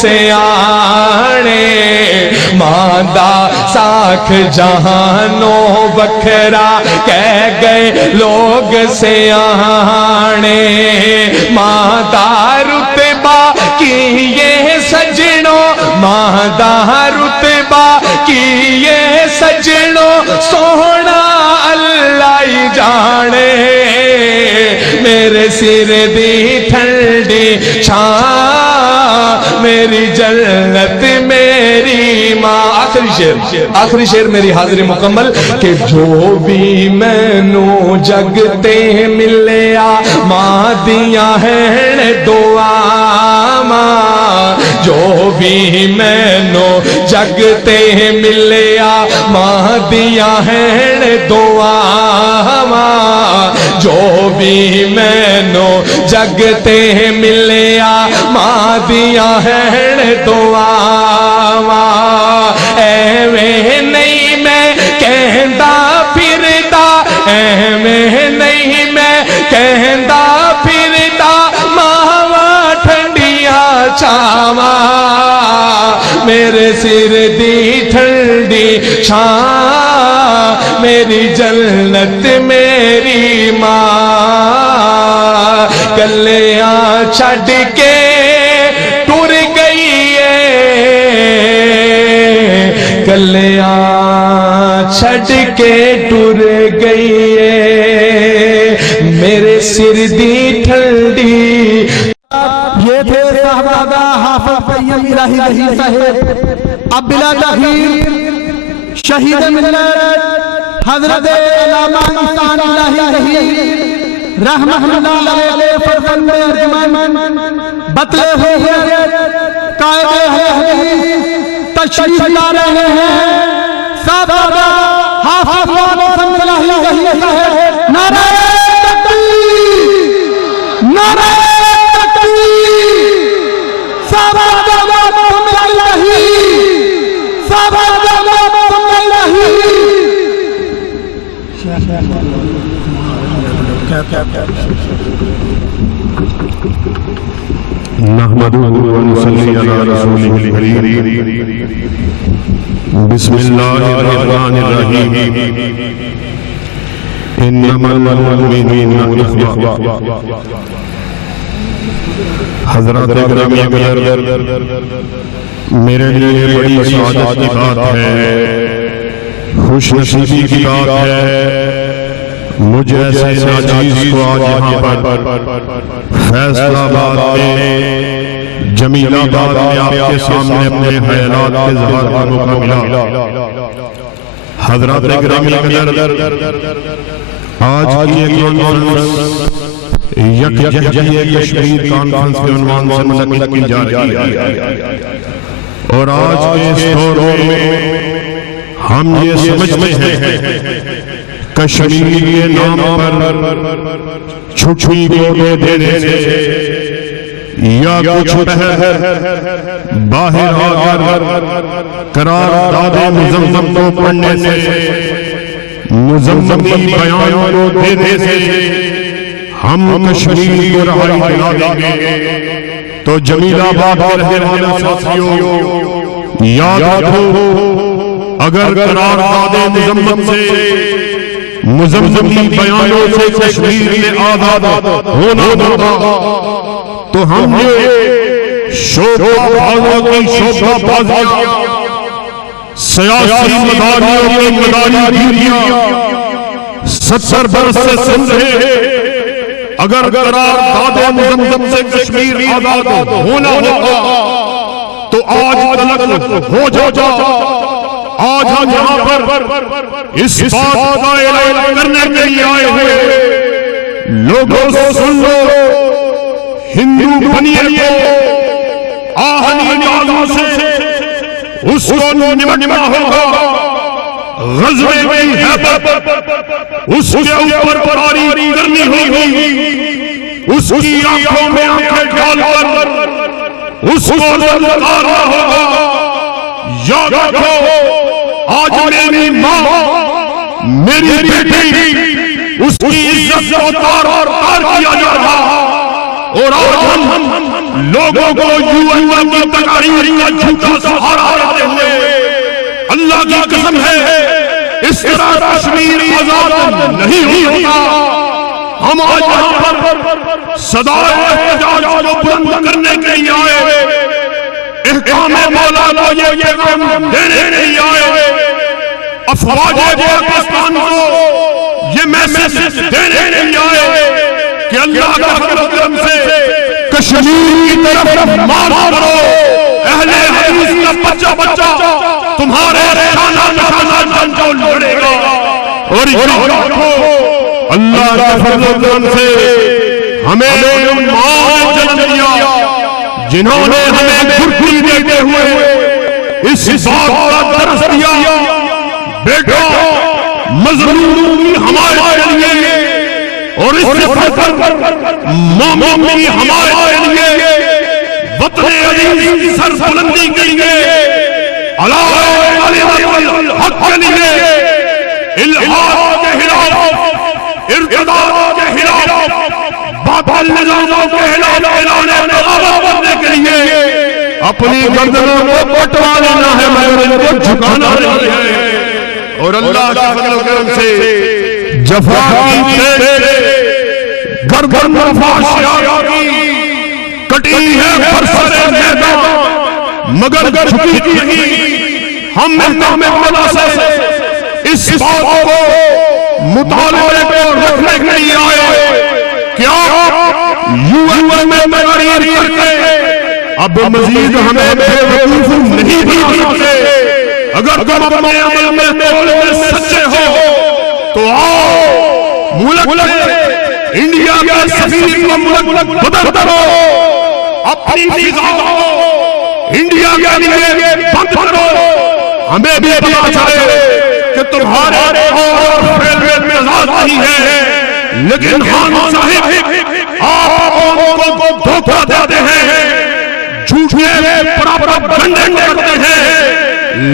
سیانے ماندہ ساکھ جہانوں بکھرا کہہ گئے لوگ سیانے ماندہ رتبہ کی یہ سجنوں ماندہ رتبہ کی یہ سجنوں سونا اللہ ہی جانے میرے سر دی ٹھنڈی چھاں میری جنت میری ماں آخری شعر میری حاضری مکمل کہ جو بھی مینوں جگتے ملیا ماں دیاں ہیں دعا ماں جو بھی مینوں جگتے ملیا ماں دیاں ہیں دعا ماں جو بھی مینوں جگتے ملیا ماں دیاں ہیں دعا ماں ایویں نہیں میں کہندا پھردا ایویں نہیں میں کہندا پھردا ماواں ٹھنڈیاں چھاواں میرے سر دی ٹھنڈی چھاں میری جنت میری ماں کلیاں چھڈ کے ٹر گئی ہے کلیاں چھڈ کے ٹر گئی ہے میرے سر دی ٹھنڈی یہ تھے صاحبزادہ حافظ قیم الہی رحی صاحب اب بلا تاخیر شہید ملت حضرت علامہ احسان الہی رحی رحمۃ اللہ علیہ فرزند ارجمند بطلے ہوئے قائد اہل حدیث تشریف لا رہے ہیں صاحبزادہ حافظ قیم الہی رحی صاحب نعرہ تکبیر نعرہ نحمده ونصلي على رسوله الكريم بسم الله الرحمن الرحيم انما المؤمنون اخوة حضرات گرامی میرے لیے بڑی سعادت کی بات ہے خوش نصیبی کی بات ہے مجھے ایسے عزیز کو آج یہاں پر فیصل آباد میں جمیل آباد میں آپ کے سامنے اپنے خیالات کے اظہار کا موقع ملا حضرات گرامی آج کی یہ کانفرنس یک جہیہ کشمیر کانفرنس کے عنوان سے منعقد کی جا رہی ہے اور آج کے اس دور میں ہم یہ سمجھتے ہیں کشمیر کے نام پر چھٹی کو دے دینے سے یا کچھ پہر باہر آگر قرار داد مزمزم کو پڑھنے سے مزمزمی بیان کو دینے سے ہم کشمیر کو رہائی دلا دیں گے تو جمیل آباد کے رہنے والے ساتھیوں یاد رکھو اگر قرار داد مزمزم سے مزمزمی بیانوں سے کشمیر میں آزاد ہونا ہوگا تو ہم نے شعبہ بازوں کی شعبہ بازیاں سیاسی مداریوں کی مداری گیریاں 70 برس سے سن رہے ہیں اگر قرار داد مزمزم سے کشمیر آزاد ہونا ہوگا تو آج تلک ہو جا آج ہم یہاں پر اس بات کا اعلان کرنے کے لیے آئے ہوئے لوگوں سن لو ہندو بنیے کو آہنی نازوں سے اس کو نمٹنا ہوگا غزوے کی حیبت اس کے اوپر پاری کرنی ہوگی اس کی آنکھوں میں آنکھیں ڈال کر اس کو للکارنا ہوگا یاد رکھو آج میری ماں میری بیٹی اس کی عزت سے اتار کیا جا رہا اور آج ہم لوگوں کو UN کی تقاریر کا جھوٹا سہارا دیتے ہوئے اللہ کی قسم ہے اس طرح کشمیر آزاد نہیں ہوگا. ہم آج یہاں پر صدائے احتجاج کو بلند کرنے کے لیے آئے، احکام مولا کو یہ پیغام دینے کے لیے آئے، افواج پاکستان کو یہ میسج دینے کے لیے آئے کہ اللہ کا کرم سے کشمیر کی طرف مارچ کرو. اہل حدیث کا بچہ بچہ تمہارے شانہ جان کو لڑے گا. اور اللہ کے فضل و کرم سے ہمیں ماں جنم دیا جنہوں نے ہمیں گھرتی دیتے ہوئے اس بات کا درس دیا. بیٹا مظلوم ہمارے لیے اور اس سے پر مومن ہمارے لیے وطن عزیز سر بلندی کے لیے علامہ حق کے لیے الحاد کے خلاف ارتداد کے خلاف باطل نظاموں کے خلاف اعلان بغاوت کرنے کے لیے اپنی گردنوں کو کٹوا لینا ہے مگر ان کو جھکانا نہیں ہے. اور اللہ کے فضل و کرم سے جفا کی گردن فاشیا کی کٹی ہے برسر میدان مگر جھکی نہیں. ہم محکمہ مولا سے اس بات کو مطالبے کو رکھنے کے لیے آئے کیا UN میں تقاریر کر کے اب مزید ہمیں بے وقوف نہیں بنا سکتے. اگر تم اپنے عمل میں قول میں سچے ہو تو آؤ ملک انڈیا کے سفیر کو ملک بدل کرو، اپنی فضا کو انڈیا کے لیے بند کرو. ہمیں بھی پتا چلے کہ تمہارے اور فیل میں آزاد نہیں ہے، لیکن خان صاحب آپ کو دھوکہ دیتے ہیں، جھوٹے پراپگنڈے کرتے ہیں.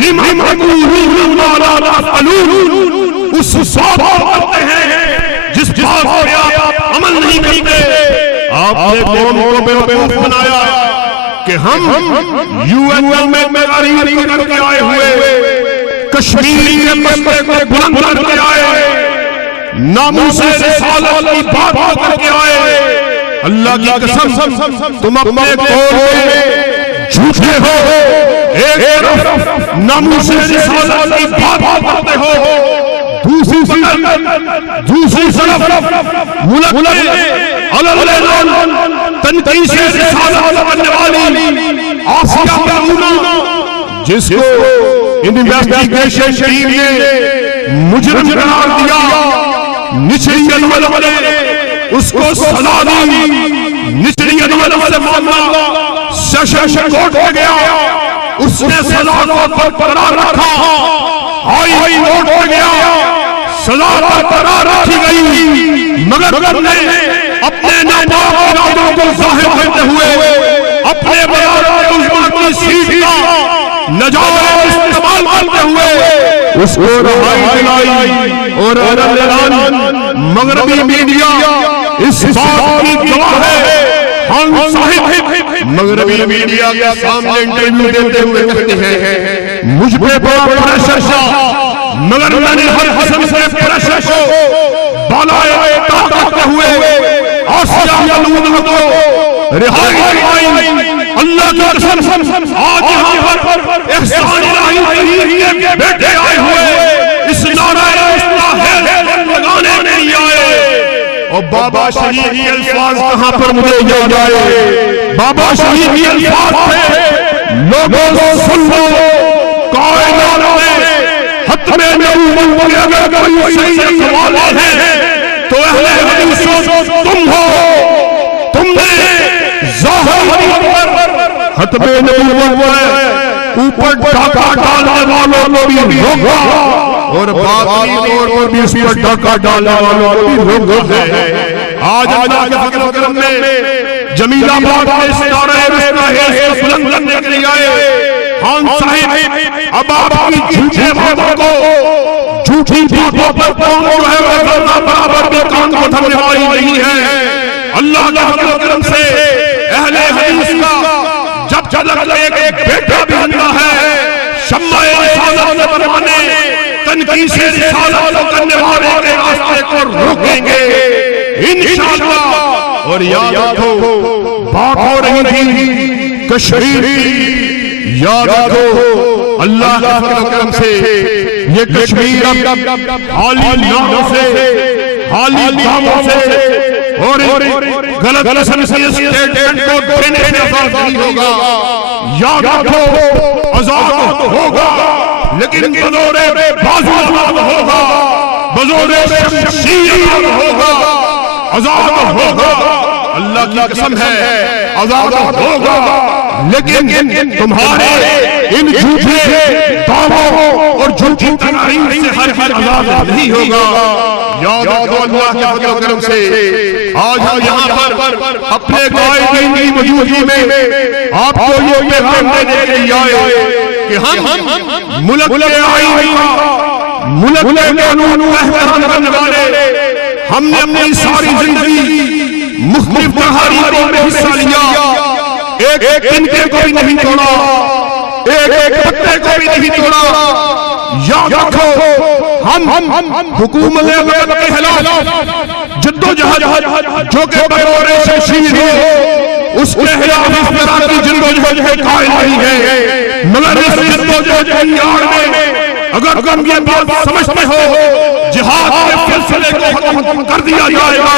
لما تقولون ما لا تفعلون، اس بات کرتے ہیں جس بات پہ آپ عمل نہیں کرتے. آپ نے قوم کو بیوقوف بنایا کہ ہم UN میں تقاریر کر کے آئے ہوئے کشمیر کے مسئلے کو بلند کر کے آئے، ناموس رسالت کی بات کر کے آئے. اللہ کی قسم تم اپنے قول میں جھوٹے ہو، ایک طرف ناموس رسالت کی بات کرتے ہو، دوسری طرف ملک تنقیص رسالت کرنے والی آسیہ فرعونہ جس کو انویسٹیگیشن ٹیم نے مجرم قرار دیا، نچلی عدالت نے اس کو سزا دی، نچلی عدالت سے معاملہ سیشن کورٹ میں گیا، اس نے سزا کو برقرار رکھا، ہائی کورٹ میں گیا، سزا برقرار رکھی گئی، مگر ہم نے اپنے ناپاک ارادوں کو ظاہر کرتے ہوئے اپنے بیانات عظمیٰ کی سیٹ کا نجائز استعمال کرتے ہوئے اس کو رہائی دلائی. اور مغربی میڈیا اس بات کی گواہ ہے. خان صاحب مغربی میڈیا کے سامنے انٹرویو دیتے ہوئے کہتے ہیں مجھ پہ بڑا پریشر تھا، مگر میں نے ہر قسم سے پریشر کو بالائے طاقت کرتے ہوئے آسیہ ملعونہ کو رہائی دلائی. اللہ کی قسم آج یہاں پر احسان الہی کے بیٹے آئے ہوئے اس نعرہ اصلاح لگانے کے لیے آئے. اور بابا شریف کی الفاظ کہاں پر مجھے یاد آئے؟ بابا شریف کی الفاظ تھے لوگوں سن لو، کائنات میں ختم نبوت کے اگر کوئی صحیح سوال ہے تو اہل حدیثوں تم ہو. تم نے ظاہر حدیث پر ختم نبوت پر اوپر ڈاکہ ڈالنے والوں کو بھی روکا اور باطنی طور پر بھی اس پر ڈاکہ ڈالنے والوں کو بھی روکا ہے. آج اللہ کے فضل و کرم میں جمیل آباد میں اس نعرہ اصلاح کو بلند کرنے کے لیے آئے. خان صاحب اب آپ کی جھوٹے باتوں کو، جھوٹی باتوں پر قوم جو ہے وہ کرنا برابر بھی کان کو تھمنے والی نہیں ہے. اللہ کے فضل و کرم سے اہل حدیث بیٹا بھی زندہ ہے، شمع رسالت سے بروانے تنقید سے رسالت کو کرنے والے کے راستے کو روکیں گے انشاءاللہ۔ اور یاد رکھو بات ہو رہی تھی کشمیر کی، یاد رکھو اللہ کے فضل و کرم سے یہ کشمیر حالی ناموں سے، حالی دعووں سے اور غلط قسم سے اسٹیٹمنٹ کو دینے سے آزاد نہیں ہوگا۔ یاد رکھو آزاد ہوگا لیکن بزور بازو آزاد ہوگا، بزور شمشیر آزاد ہوگا، آزاد ہوگا، اللہ کی قسم ہے آزاد ہوگا، لیکن تمہارے ان جھوٹے دعووں اور جھوٹی تقاریر سے ہر آزاد نہیں ہوگا۔ یاد رکھو اللہ کے فضل و کرم سے آج ہم یہاں پر اپنے قائدین کی موجودگی میں آپ کو یہ پیغام دینے کے لیے آئے کہ ہم ملک کے آئین کا، ملک کے قانون کا احترام کرنے والے، ہم نے اپنی ساری زندگی مختلف تحریکوں میں حصہ لیا، ایک تنکے کو بھی نہیں توڑا، ایک پتے کو بھی نہیں توڑا۔ یاد رکھو ہم حکومت غلط کے خلاف جدوجہد جو کہ بغور شمشیر ہو، اس کے خلاف اس طرح کی جدوجہد قائل نہیں ہے، مگر اس جدوجہد کی آڑ میں اگر تم یہ بات سمجھتے ہو جہاد کے فیصلے کو ختم کر دیا جائے گا،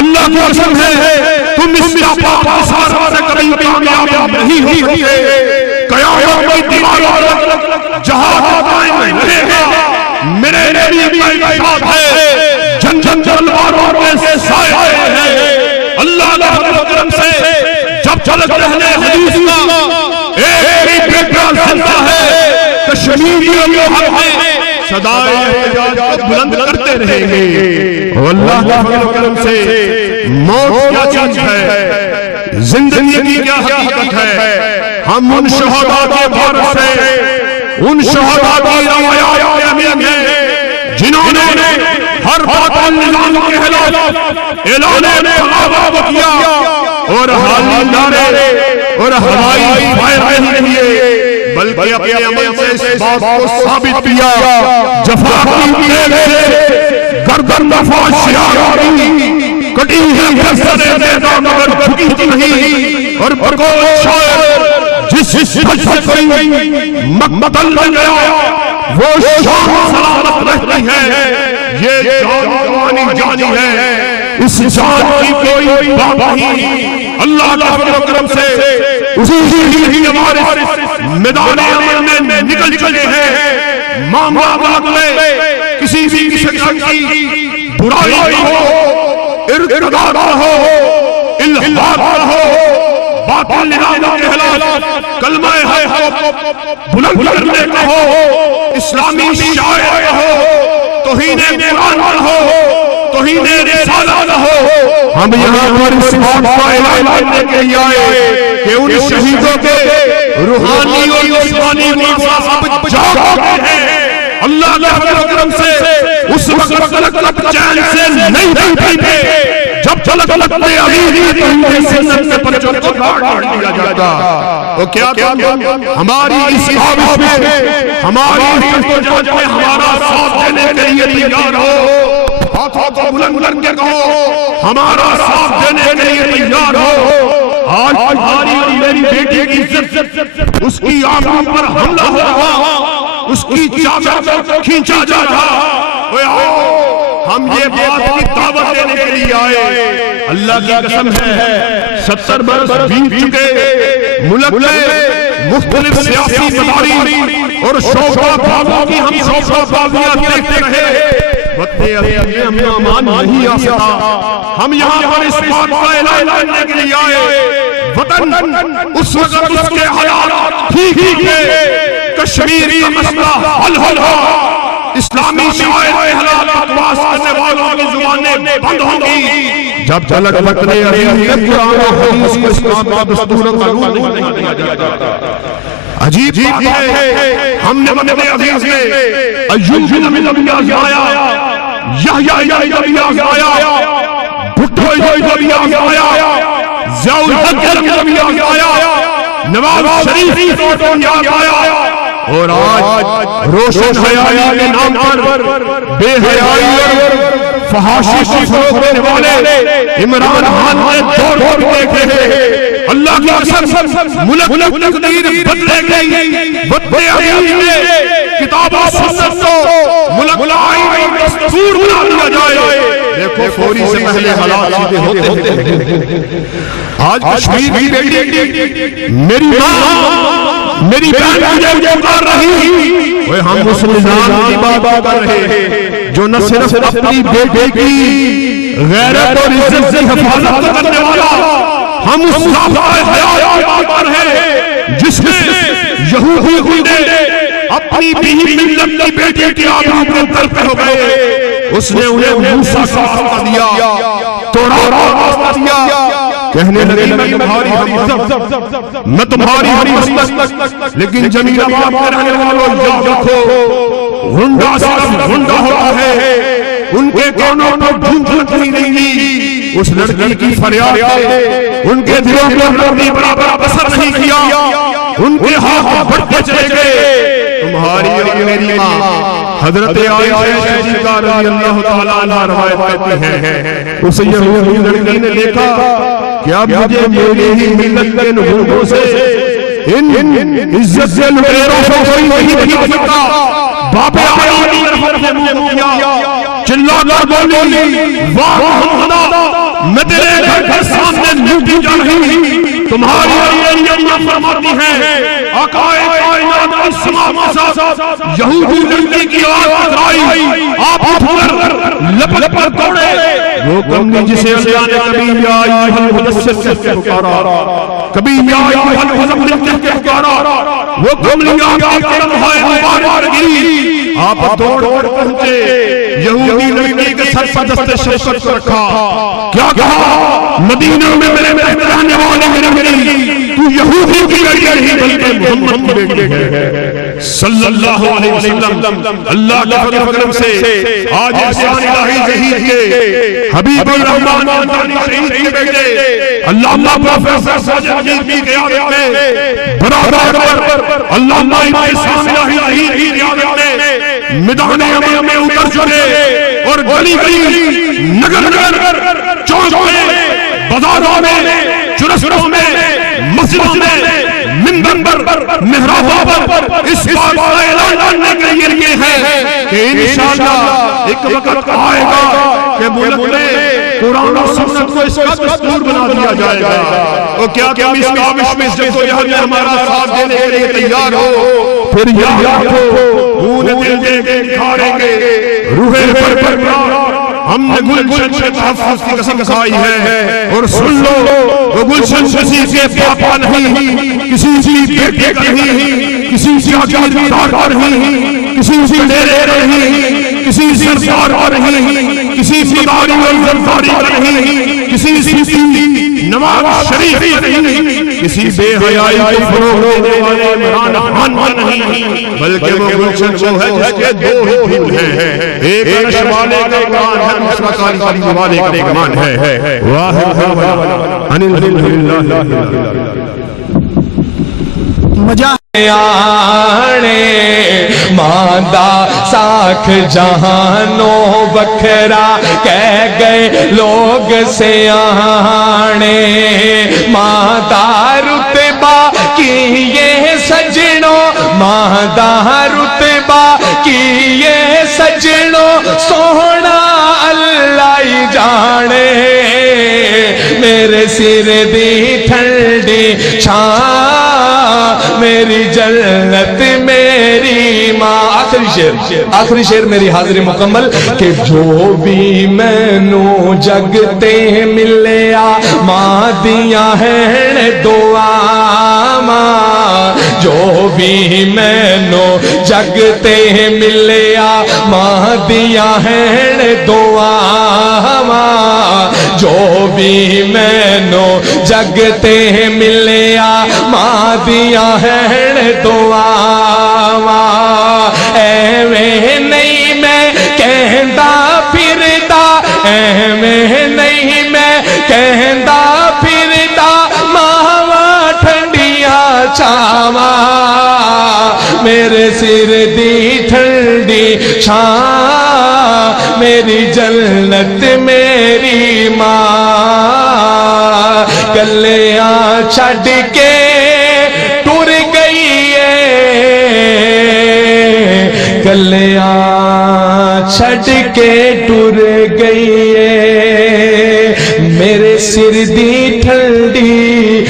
اللہ کی قسم ہے تم اس ناپاک بساط سے کبھی کامیاب نہیں ہو سکتے۔ قیامت کی دیواروں پر جہاد قائم رہے گا، میرے نبی کا ارشاد ہے جن جن تلواروں کے سائے ہیں، اللہ کے فضل و کرم سے جب چلت رہنے حدیث کا ایک بیٹا زندہ ہے، کشمیریوں کے حق میں صدائے احتجاج کو بلند کرتے رہیں گے۔ اور اللہ کے فضل و کرم سے موت کیا چیز ہے، زندگی کی کیا حقیقت ہے، ہم ان شہداء کے بارے سے، ان شہداء کی روایات کے امین ہیں جنہوں نے ہر باطل نظام کے خلاف اعلان بغاوت کیا اور حالی نعرے اور ہوائی فائر نہیں کیے، بلکہ اپنے عمل سے اس بات کو ثابت کیا جفا کی تیل سے گردن دفع شیاری کٹی ہے گردن دیتا مگر جھکی نہیں، اور بکول شاعر جس حج سے کوئی مقتل بن گیا وہ شان سلامت رہتی ہے، یہ جان جانی ہے، اس جان کی کوئی بات نہیں۔ اللہ کے فضل و کرم سے اسی ہی ہمارے میدان عمل میں نکل چلے ہیں، معاملات میں کسی بھی قسم کی برائی نہ ہو، ارتداد نہ ہو، الحاد نہ ہو، باطل نظام کے خلاف کلمہ حق بلند کرنے کا ہو، اسلامی شاعر نہ ہو، توہین قرآن نہ ہو، توہین رسالہ نہ ہو۔ ہم یہاں پر اس بات کا اعلان کرنے کے لیے آئے کہ ان شہیدوں کے روحانی اور جسمانی مقاصد اب جاگ گئے ہیں، اللہ کے فضل و کرم سے اس وقت تلک چین سے نہیں بیٹھیں گے جب تلک لگتے عزیزی تحریر سنت میں پرچوں کو کاٹ دیا جاتا۔ تو کیا ہماری اس کاوش میں، ہماری اس جدوجہد میں ہمارا ساتھ دینے کے لیے تیار ہو؟ ہاتھوں کو بلند کر کے کہو ہمارا ساتھ دینے کے لیے تیار ہو؟ آج تمہاری اور میری بیٹی کی عزت، اس کی آبرو پر حملہ ہوا، اس کی چادر کو کھینچا جا رہا، ہم یہ بات کی دعوت دینے کے لیے آئے۔ اللہ کی قسم ہے 70 برس بیت چکے، ملک میں مختلف سیاسی مداری اور شعبہ بازوں کی ہم شعبہ بازیاں دیکھتے رہے، وقتے ہمیں امان نہیں آ سکا۔ ہم یہاں پر اس بات کا اعلان کرنے کے لیے آئے، وطن اس وقت اس کے حالات ٹھیک تھے، کشمیر کا مسئلہ حل ہوا، اسلامی شاعر کے خلاف بکواس کرنے والوں کی زبانیں بند ہوں گی جب تلک لگتے عزیز میں قرآن و حدیث کو اسلام کا دستور و قانون نہیں بنا جاتا۔ عجیب بات ہے، ہم نے اپنے عزیز میں ایوب نبی آزمایا، یحییٰ نبی آزمایا، بھٹو نبی آزمایا، ضیاء الحق نبی آزمایا، نواز شریف کو یاد آیا، اور آج روشن حیائی کے نام پر بے حیائی اور فحاشی کو فروغ دینے والے عمران خان نے دور دیکھے ہیں۔ اللہ کی قسم ملک تقدیر بدلے گئی، بدلے امین نے کتاب و سنت کو ملک آئین اور دستور بنا دیا جائے۔ دیکھو فوری سے پہلے حالات سیدھے ہوتے ہیں۔ آج کشمیر کی بیٹی میری ماں میری بہن مجھے پکار رہی، وہ ہم مسلمان کی بات کر رہے ہیں جو نہ صرف اپنی بیٹے کی غیرت اور عزت سے حفاظت کرنے والا، ہم اس صحابہ حیات کی بات کر رہے ہیں جس نے یہودی نے اپنی بیوی ملت کی بیٹی کی آبرو پر تلف ہو گئے، اس نے انہیں موسیٰ کا واسطہ دیا، تورات کا واسطہ دیا، کہنے لگے میں تمہاری ہم میں تمہاری ہم لیکن جمیلہ باپ کے رہنے والوں یاد رکھو، غنڈہ صرف غنڈہ ہوتا ہے، ان کے کانوں پر دھوم لگنی نہیں دی، اس لڑکی کی فریاد ہے، ان کے دلوں پر اپنی برابر اثر نہیں کیا، ان کے ہاتھ بڑھتے چلے گئے۔ تمہاری اور میری ماں حضرت عائشہ صدیقہ رضی اللہ تعالیٰ عنہا روایت کرتی ہیں، اس یہودی لڑکی نے دیکھا کہ اب مجھے میری ہی ملت کے نگونوں سے ان عزت سے لٹیروں سے کوئی نہیں بچا سکتا۔ باپ آئی کی طرف سے منہ کیا، چلا کر بولی واہ محمد میں تیرے گھر کے سامنے لوٹی جا رہی، تمہاری میری اماں فرماتی ہیں آقا کائنات السماء موسیٰ یہودی لڑکی کی آواز آئی، آپ اٹھ کر لپٹ پر دوڑے، وہ کملی جسے اللہ نے کبھی یا ایھا المدثر کہہ کے پکارا، کبھی یا ایھا المزمل کہہ کے پکارا، وہ کملی آقا کے لمحۂ مبارک گری، آپ دوڑ کر پہنچے، یہودی لڑکی کے سر پر دست شفقت رکھا، کیا کہا مدینہ میں میرے رہنے والے میری تو یہودی کی لڑکی نہیں بلکہ محمد کی بیٹی ہے صلی اللہ علیہ وسلم۔ اللہ کے فضل و کرم سے آج احسان الہی ظہیر کے حبیب الرحمن مدنی شہید کے بیٹے علامہ پروفیسر ساجد جی کی قیادت میں برابر علامہ احسان الہی ظہیر کی قیادت میں میدان عمل میں اتر چلے اور گلی گلی نگر نگر چوک میں بازاروں میں چرستوں میں مسجدوں میں منبر پر محرابوں پر اس بات کا اعلان کرنے کے لیے ہے کہ انشاءاللہ ایک وقت آئے گا کہ ملک میں قرآن و سنت کو اس کا دستور بنا دیا جائے گا، اور کیا تم اس کاوش میں جدوجہد میں ہمارا ساتھ دینے کے لیے تیار ہو؟ پھر یاد رکھو خون دل دے کے کھاریں گے روح پر ہم نے گلشن سے تحفظ کی قسم کھائی ہے، اور سن لو وہ گلشن کسی کے پاپا نہیں، کسی کی بیٹے کا نہیں، کسی جاگیردار کا نہیں، کسی ڈیرے کا نہیں، کسی سردار کا نہیں، کسی مداری اور زرداری کا نہیں، کسی نواز شریف کا نہیں، کسی بے حیائی کو فروغ دینے والے عمران خان کا نہیں، بلکہ وہ گلشن وہ ہے جس کے دو ہی پھول ہیں، ایک عرش والے کا ایمان ہے، دوسرا کالی والے کا ایمان ہے۔ واحد الحمدللہ آنے ماندہ ساکھ جہانوں بکھرا کہہ گئے لوگ سے آنے ماندہ رتبہ کی یہ سجنوں ماندہ رتبہ کی یہ سجنوں سونا اللہ ہی جانے میرے سر دی ٹھنڈی چھاں میری جنت میری ماں۔ آخری شعر میری حاضری مکمل کہ جو بھی میں نو جگتے ملیا ماں دیا ہے دعا ماں، جو بھی میں نو جگتے ملیا ماں دیا ہے دعا ماں، جو بھی میں نو جگتے ملیا ماں دیا ہے دعا ایویں نہیں میں کہندا پھردا ایویں نہیں میں کہندا پھردا ماواں ٹھنڈیاں میرے سر دی ٹھنڈی چھاں میری جنت میری ماں کلیاں چھڈ کے ٹر گئی ہے کلیاں چھڈ کے ٹر گئی ہے میرے سر دی ٹھنڈی